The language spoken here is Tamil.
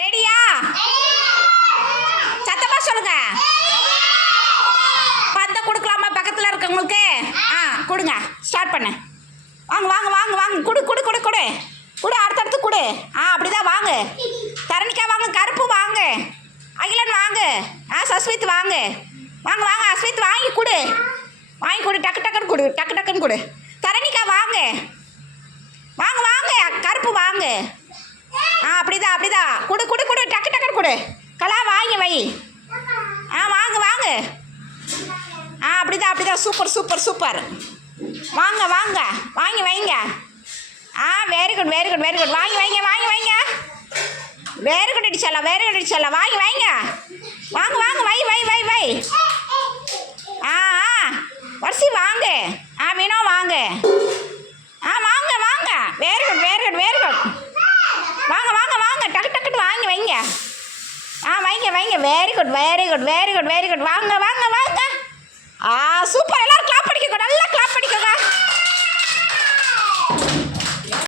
ரெடியா? சத்தமா சொல்லுங்க. பந்த கொடுக்கலாமா பக்கத்தில் இருக்கவங்களுக்கு? கொடுங்க. ஸ்டார்ட் பண்ணு. வாங்க வாங்க வாங்க வாங்க. குடு குடு குடு குடு குடு. அடுத்தடுத்து குடு. அப்படிதான் வாங்க. தரணிக்கா வாங்க. கருப்பு வாங்க. அகிலன் வாங்க. சஸ்மித் வாங்க. வாங்க வாங்க. அஸ்மித் வாங்கி கொடு. வாங்கி கொடு. டக்கு டக்குன்னு கொடு. டக்கு டக்குன்னு கொடு. தரணிக்கா வாங்க. வாங்க வாங்க. கருப்பு வாங்க. அப்படிதான் அப்படிதான். குடு குடு குடு. டக்கு டக்குன்னு கொடு. கலா வாங்கி வை. வாங்க வாங்க. அப்படிதான் அப்படிதான். Super super super. வாங்க வாங்க. வாங்கி வைங்க. Very good very good very good. வாங்கி வைங்க வாங்கி வைங்க. வெரி குட் அடிச்சலாம் வெரி குட் அடிச்சலாம். வாங்கி வைங்க. வாங்க வாங்க. வை வை வை வை. வரிசி வாங்க. மீனோ வாங்க. வாங்க வாங்க. Very good very good very good. வாங்க வாங்க வாங்க. டக்கு டக்குன்னு வாங்கி வைங்க. வைங்க வைங்க. Very good very good very good very good. வாங்க வாங்க வாங்க. சூப்பர்